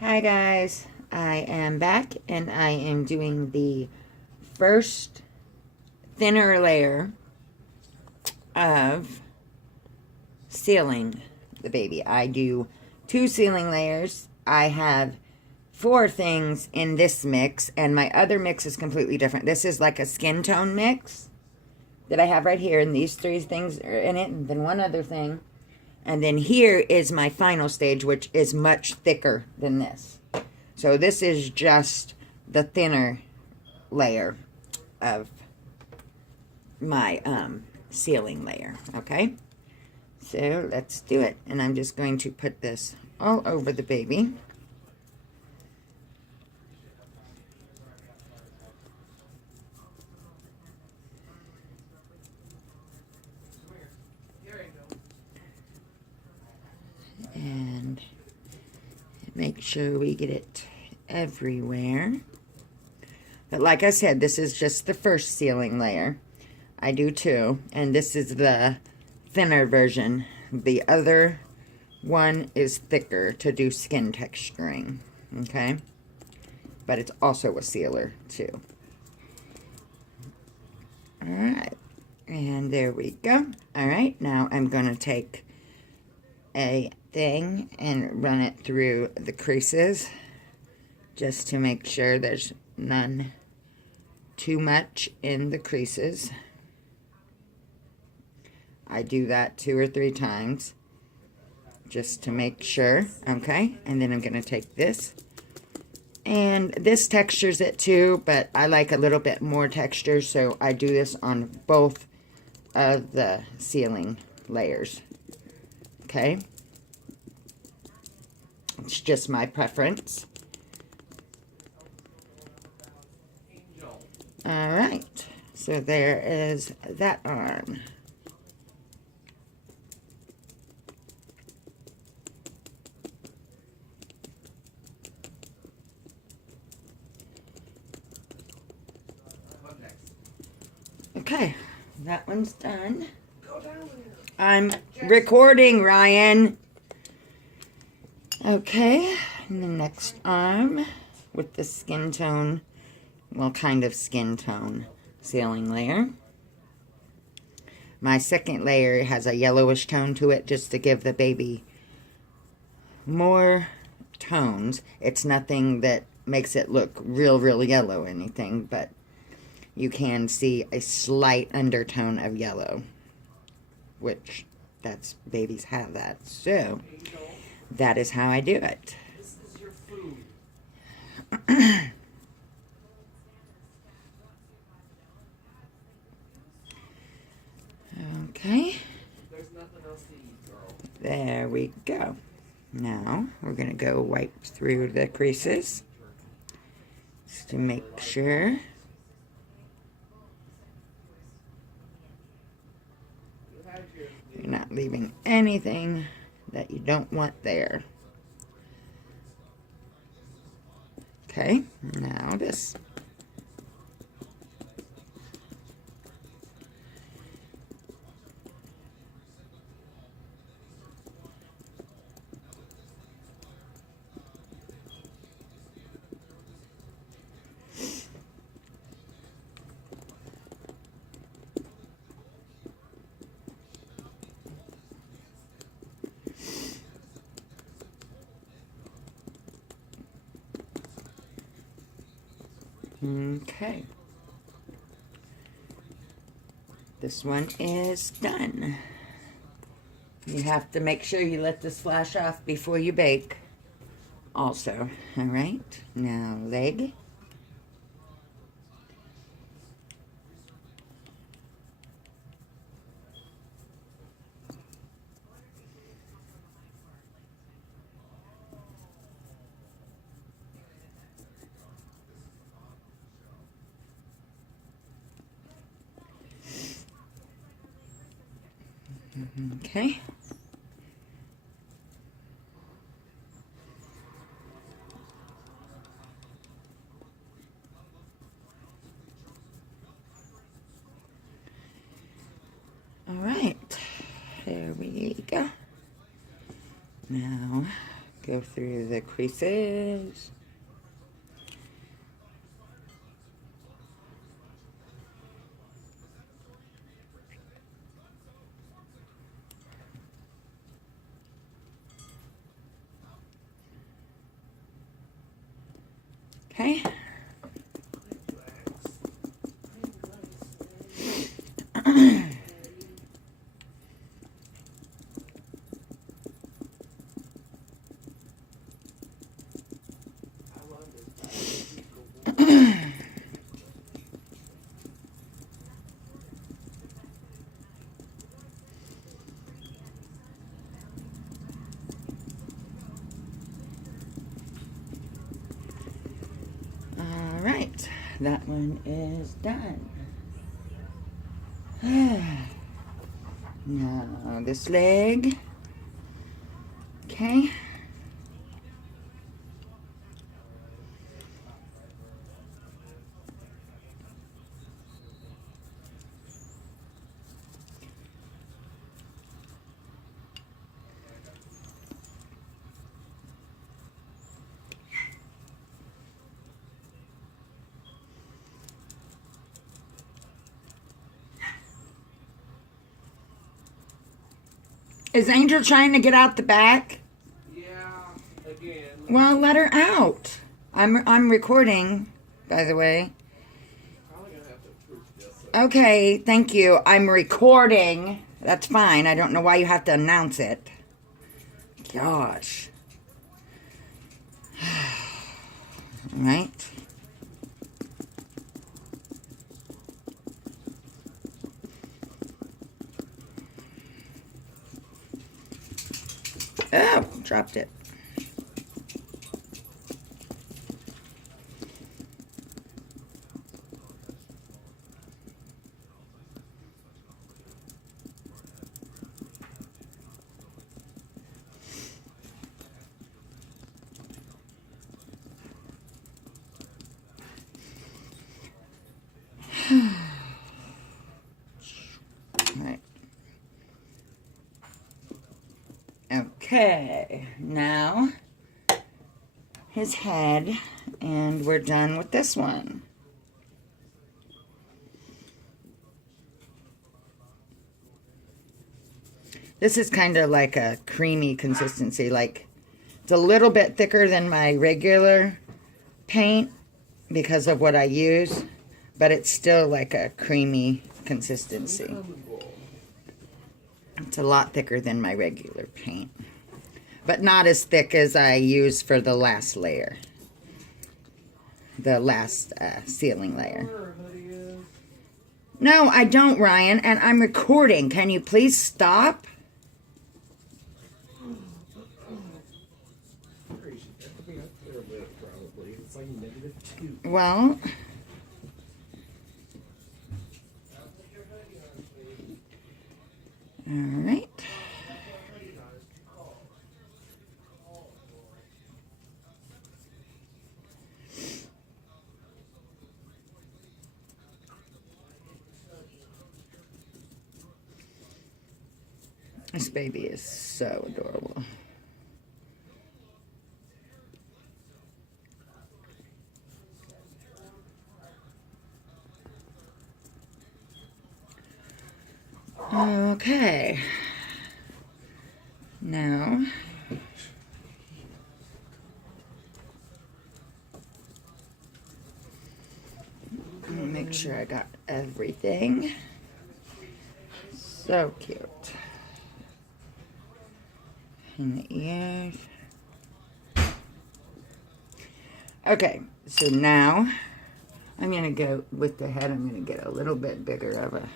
Hi guys, I am back and I am doing the first thinner layer of sealing the baby. I do 2 sealing layers. I have 4 things in this mix and my other mix is completely different. This is like a skin tone mix that I have right here, and these 3 things are in it, and then one other thing. And then here is my final stage, which is much thicker than this. So this is just the thinner layer of my sealing layer, okay? So let's do it. And I'm just going to put this all over the baby. And make sure we get it everywhere. But like I said, this is just the first sealing layer. I do 2, and this is the thinner version. The other one is thicker to do skin texturing, okay? But it's also a sealer too. All right, and there we go. All right, now I'm going to take a thing and run it through the creases just to make sure there's none too much in the creases. I do that 2 or 3 times just to make sure, okay? And then I'm going to take this, and this textures it too, but I like a little bit more texture, so I do this on both of the sealing layers, okay? It's just my preference. All right, so there is that arm. Okay, that one's done. I'm recording, Ryan. Okay, and the next arm with the skin tone, well, kind of skin tone sealing layer. My second layer has a yellowish tone to it just to give the baby more tones. It's nothing that makes it look real yellow or anything, but you can see a slight undertone of yellow, which babies have that. So that is how I do it. This is your food. Okay. There's nothing else to eat, girl. There we go. Now we're going to go wipe through the creases just to make sure. You're not leaving anything that you don't want there. Okay, now this. Okay. This one is done. You have to make sure you let this flash off before you bake. Also, all right. Now leg. Okay. All right. There we go. Now, Go through the creases. Okay. All right, that one is done. Now this leg. Okay. Is Angel trying to get out the back? Yeah, again. Well, let her out. I'm recording, by the way. Probably gonna have to approve this. Okay, thank you. I'm recording. That's fine. I don't know why you have to announce it. Gosh. All right. Oh, dropped it. Right. Okay, now his head, and we're done with this one. This is kind of like a creamy consistency, like it's a little bit thicker than my regular paint because of what I use, but it's still like a creamy consistency. It's a lot thicker than my regular paint, but not as thick as I use for the last layer, the last ceiling layer. No, I don't, Ryan, and I'm recording. Can you please stop? Well, all right. This baby is so adorable. Okay. Now, make sure I got everything. So cute. And the ears. Okay, so now I'm going to go with the head. I'm going to get a little bit bigger of a...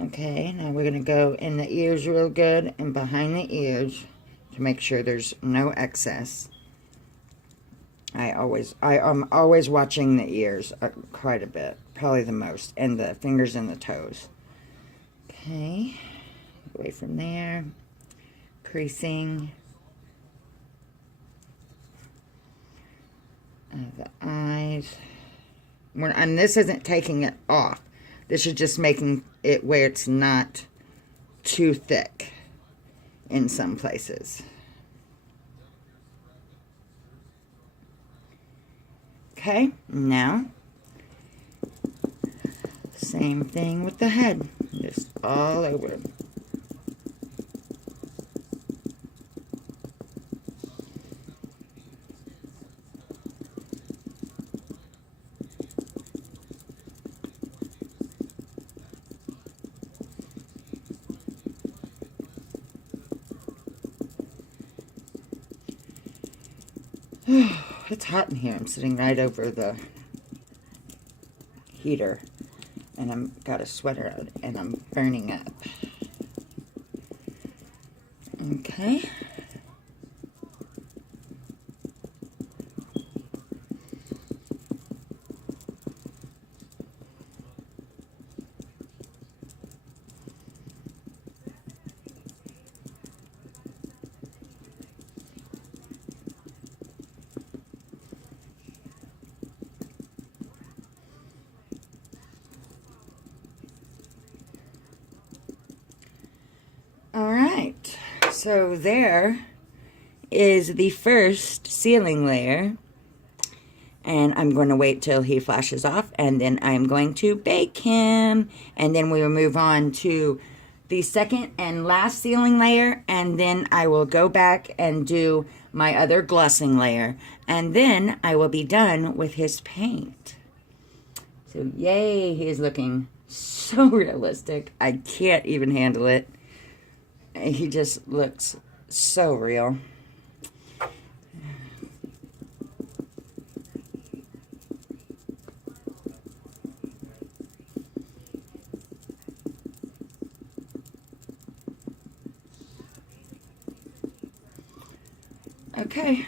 Okay, now we're going to go in the ears real good and behind the ears to make sure there's no excess. I'm always watching the ears quite a bit, probably the most, and the fingers and the toes. Okay, away from there, creasing the eyes. And this isn't taking it off. This is just making it where it's not too thick in some places. Okay, now, same thing with the head. Just all over. It's hot in here. I'm sitting right over the heater, and I've got a sweater on, and I'm burning up. Okay. All right, so there is the first sealing layer, and I'm going to wait till he flashes off, and then I'm going to bake him, and then we will move on to the second and last sealing layer, and then I will go back and do my other glossing layer, and then I will be done with his paint. So yay, he is looking so realistic. I can't even handle it. He just looks so real. Okay.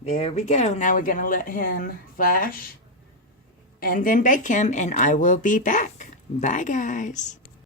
There we go. Now we're going to let him flash and then bake him, and I will be back. Bye, guys.